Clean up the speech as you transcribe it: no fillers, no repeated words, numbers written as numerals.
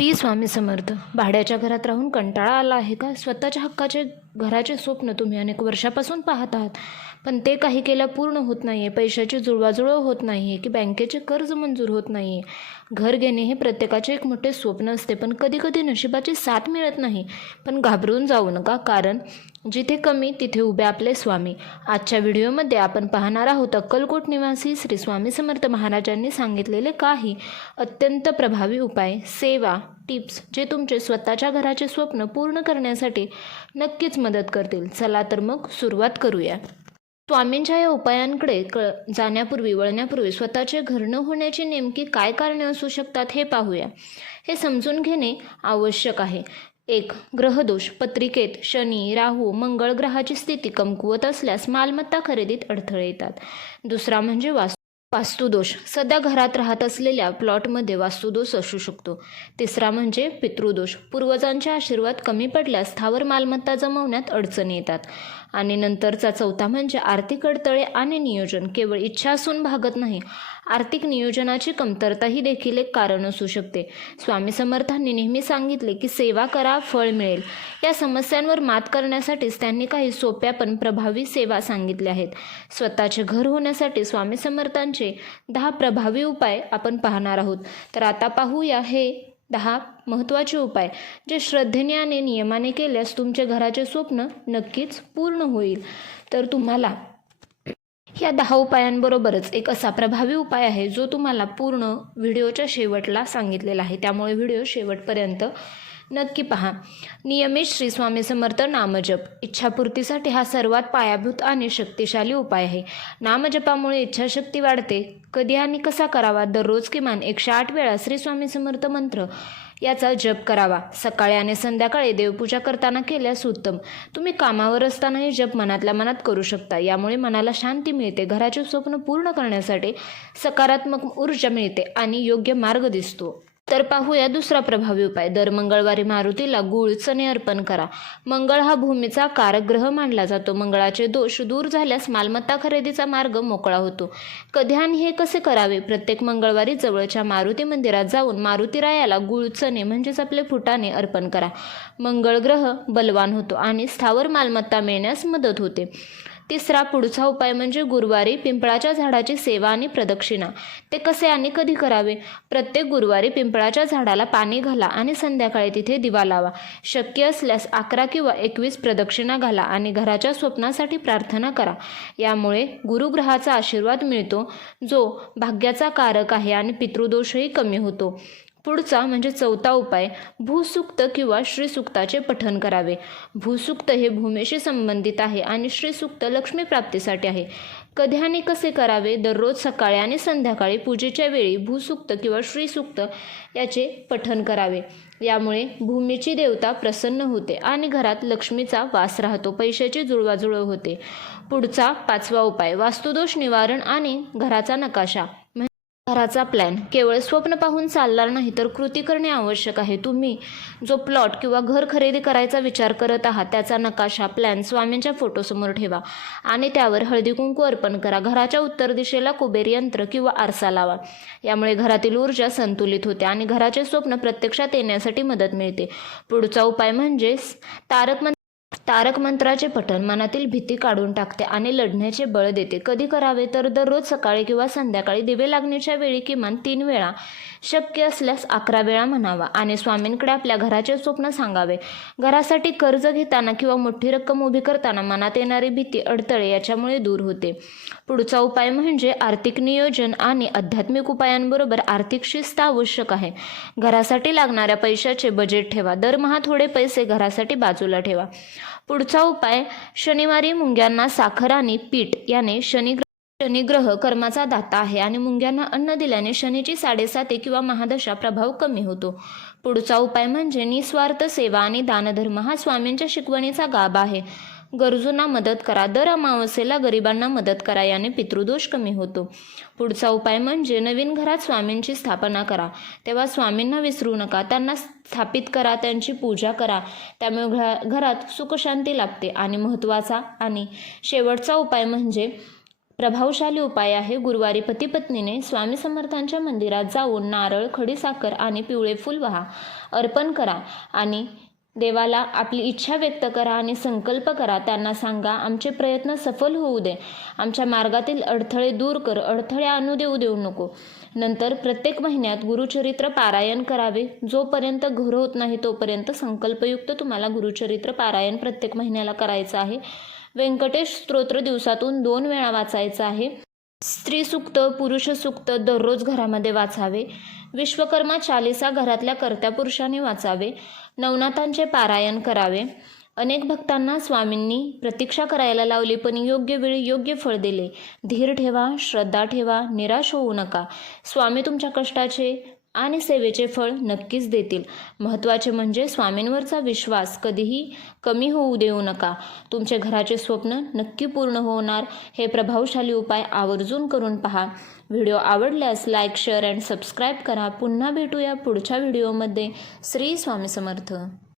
श्री स्वामी समर्थ. भाड्याच्या घरात राहून कंटाळा आला आहे का? स्वतःच्या हक्काचे घराचे स्वप्न तुम्ही अनेक वर्षापासून पाहत आहात, पण ते काही केल्या पूर्ण होत नाही आहे. पैशाची जुळवाजुळव होत नाही आहे की बँकेचे कर्ज मंजूर होत नाही आहे. घर घेणे हे प्रत्येकाचे एक मोठे स्वप्न असते, पण कधीकधी नशिबाची साथ मिळत नाही. पण घाबरून जाऊ नका, कारण जिथे कमी तिथे उभे आपले स्वामी. आजच्या व्हिडिओमध्ये आपण पाहणार आहोत अक्कलकोट निवासी श्री स्वामी समर्थ महाराजांनी सांगितलेले काही अत्यंत प्रभावी उपाय, सेवा, टिप्स जे तुमचे स्वतःच्या घराचे स्वप्न पूर्ण करण्यासाठी नक्कीच मदत करतील. चला तर मग सुरुवात करूया. स्वामींच्या या उपायांकडे वळण्यापूर्वी स्वतःचे घर न होण्याची नेमकी काय कारणे असू शकतात हे पाहूया. हे समजून घेणे आवश्यक आहे. 1. ग्रहदोष. पत्रिकेत शनी, राहू, मंगळ ग्रहाची स्थिती कमकुवत असल्यास मालमत्ता खरेदीत अडथळे येतात. दुसरा म्हणजे वास्तुदोष. सध्या घरात राहत असलेल्या प्लॉटमध्ये वास्तुदोष असू शकतो. तिसरा म्हणजे पितृदोष. पूर्वजांचे आशीर्वाद कमी पडल्यास स्थावर मालमत्ता जमवण्यात अडचणी येतात. आणि नंतरचा चौथा म्हणजे आर्थिक अडथळे आणि नियोजन. केवळ इच्छा असून भागत नाही, आर्थिक नियोजनाची कमतरता ही देखील एक कारण असू शकते. स्वामी समर्थांनी नेहमी सांगितले की सेवा करा, फळ मिळेल. या समस्यांवर मात करण्यासाठीच त्यांनी काही सोप्या पण प्रभावी सेवा सांगितल्या आहेत. स्वतःचे घर होण्यासाठी स्वामी समर्थांचे 10 प्रभावी उपाय आपण पाहणार आहोत. तर आता पाहूया हे 10 महत्त्वाचे उपाय जे श्रद्धेने आणि नियमाने केल्यास तुमचे घराचे स्वप्न नक्कीच पूर्ण होईल. तर तुम्हाला या 10 उपायांबरोबरच एक असा प्रभावी उपाय आहे जो तुम्हाला पूर्ण व्हिडिओच्या शेवटला सांगितलेला आहे, त्यामुळे व्हिडिओ शेवटपर्यंत नक्की पहा. नियमित श्री स्वामी समर्थ नामजप. इच्छापूर्तीसाठी हा सर्वात पायाभूत आणि शक्तिशाली उपाय आहे. नामजपामुळे इच्छाशक्ती वाढते. कधी आणि कसा करावा? दररोज किमान 108 वेळा श्री स्वामी समर्थ मंत्र याचा जप करावा. सकाळी आणि संध्याकाळी देवपूजा करताना केल्यास उत्तम. तुम्ही कामावर असतानाही जप मनातल्या मनात करू शकता. यामुळे मनाला शांती मिळते, घराचे स्वप्न पूर्ण करण्यासाठी सकारात्मक ऊर्जा मिळते आणि योग्य मार्ग दिसतो. तर पाहूया दुसरा प्रभावी उपाय. दर मंगळवारी मारुतीला गूळ चणे अर्पण करा. मंगळ हा भूमीचा कारक ग्रह मानला जातो. मंगळाचे दोष दूर झाल्यास मालमत्ता खरेदीचा मार्ग मोकळा होतो. कधी आणि हे कसे करावे? प्रत्येक मंगळवारी जवळच्या मारुती मंदिरात जाऊन मारुतीरायाला गूळ चणे म्हणजेच आपले फुटाणे अर्पण करा. मंगळ ग्रह बलवान होतो आणि स्थावर मालमत्ता मिळण्यास मदत होते. तिसरा पुढचा उपाय म्हणजे गुरुवारी पिंपळाच्या झाडाची सेवा आणि प्रदक्षिणा. ते कसे आणि कधी करावे? प्रत्येक गुरुवारी पिंपळाच्या झाडाला पाणी घाला आणि संध्याकाळी तिथे दिवा लावा. शक्य असल्यास 11 किंवा 21 प्रदक्षिणा घाला आणि घराच्या स्वप्नासाठी प्रार्थना करा. यामुळे गुरुग्रहाचा आशीर्वाद मिळतो, जो भाग्याचा कारक आहे, आणि पितृदोषही कमी होतो. पुढचा म्हणजे चौथा उपाय. भूसूक्त किंवा श्रीसूक्ताचे पठण करावे. भूसूक्त हे भूमीशी संबंधित आहे आणि श्रीसूक्त लक्ष्मी प्राप्तीसाठी आहे. कधी आणि कसे करावे? दररोज सकाळी आणि संध्याकाळी पूजेच्या वेळी भूसूक्त किंवा श्रीसूक्त याचे पठण करावे. यामुळे भूमीची देवता प्रसन्न होते आणि घरात लक्ष्मीचा वास राहतो, पैशाची जुळवाजुळव होते. पुढचा 5वा उपाय. वास्तुदोष निवारण आणि घराचा नकाशा. घराचा प्लॅन. केवळ स्वप्न पाहून चालणार नाही, तर कृती करणे आवश्यक आहे. तुम्ही जो प्लॉट किंवा घर खरेदी करायचा विचार करत आहात त्याचा नकाशा, प्लॅन स्वामींच्या फोटोसमोर ठेवा आणि त्यावर हळदी कुंकू अर्पण करा. घराच्या उत्तर दिशेला कुबेर यंत्र किंवा आरसा लावा. यामुळे घरातील ऊर्जा संतुलित होते आणि घराचे स्वप्न प्रत्यक्षात येण्यासाठी मदत मिळते. पुढचा उपाय म्हणजे तारक मंत्राचे पठण. मनातील भीती काढून टाकते आणि लढण्याचे बळ देते. कधी करावे? तर दररोज सकाळी किंवा संध्याकाळी दिवे लागण्याच्या वेळी किमान 3 वेळा, शक्य असल्यास 11 वेळा म्हणावा आणि स्वामींकडे आपल्या घराचे स्वप्न सांगावे. घरासाठी कर्ज घेताना किंवा मोठी रक्कम उभी करताना मनात येणारी भीती, अडथळे याच्यामुळे दूर होते. पुढचा उपाय म्हणजे आर्थिक नियोजन आणि आध्यात्मिक उपायांबरोबर आर्थिक शिस्त आवश्यक आहे. घरासाठी लागणाऱ्या पैशाचे बजेट ठेवा. दरमहा थोडे पैसे घरासाठी बाजूला ठेवा. पुढचा उपाय. शनिवारी मुंग्यांना साखर आणि पीठ याने शनिग्रह कर्माचा दाता आहे आणि मुंग्यांना अन्न दिल्याने शनीची 7.5 किंवा महादशा प्रभाव कमी होतो. पुढचा उपाय म्हणजे निस्वार्थ सेवा आणि दानधर्म. हा स्वामींच्या शिकवणीचा गाभा आहे. गरजूंना मदत करा. दर अमावस्येला गरिबांना मदत करा, याने पितृदोष कमी होतो. पुढचा उपाय म्हणजे नवीन घरात स्वामींची स्थापना करा. तेव्हा स्वामींना विसरू नका, त्यांना स्थापित करा, त्यांची पूजा करा. त्यामुळे घरात सुखशांती लाभते. आणि महत्त्वाचा आणि शेवटचा उपाय म्हणजे प्रभावशाली उपाय आहे, गुरुवारी पती पत्नीने स्वामी समर्थांच्या मंदिरात जाऊन नारळ, खडीसाखर आणि पिवळे फूल अर्पण करा आणि देवाला आपली इच्छा व्यक्त करा आणि संकल्प करा. त्यांना सांगा, आमचे प्रयत्न सफल होऊ दे, आमच्या मार्गातील अडथळे दूर कर, अडथळे आणू देऊ नको. नंतर प्रत्येक महिन्यात गुरुचरित्र पारायण करावे. जोपर्यंत घर होत नाही तोपर्यंत संकल्पयुक्त तुम्हाला गुरुचरित्र पारायण प्रत्येक महिन्याला करायचं आहे. व्यंकटेश स्तोत्र दिवसातून 2 वेळा वाचायचं आहे. स्त्री सूक्त, पुरुष सूक्त दररोज घरामध्ये वाचावे. विश्वकर्मा चालिसा घरातल्या कर्त्या पुरुषाने वाचावे. नवनाथांचे पारायण करावे. अनेक भक्तांना स्वामींनी प्रतीक्षा करायला लावली, पण योग्य वेळी योग्य फळ दिले. धीर ठेवा, श्रद्धा ठेवा, निराश होऊ नका. स्वामी तुमच्या कष्टाचे आणि सेवेचे फळ नक्कीच देतील. महत्त्वाचे म्हणजे स्वामींवरचा विश्वास कधीही कमी होऊ देऊ नका. तुमचे घराचे स्वप्न नक्की पूर्ण होणार. हे प्रभावशाली उपाय आवर्जून करून पहा. व्हिडिओ आवडल्यास लाईक, शेअर अँड सबस्क्राईब करा. पुन्हा भेटूया पुढच्या व्हिडिओमध्ये. श्री स्वामी समर्थ.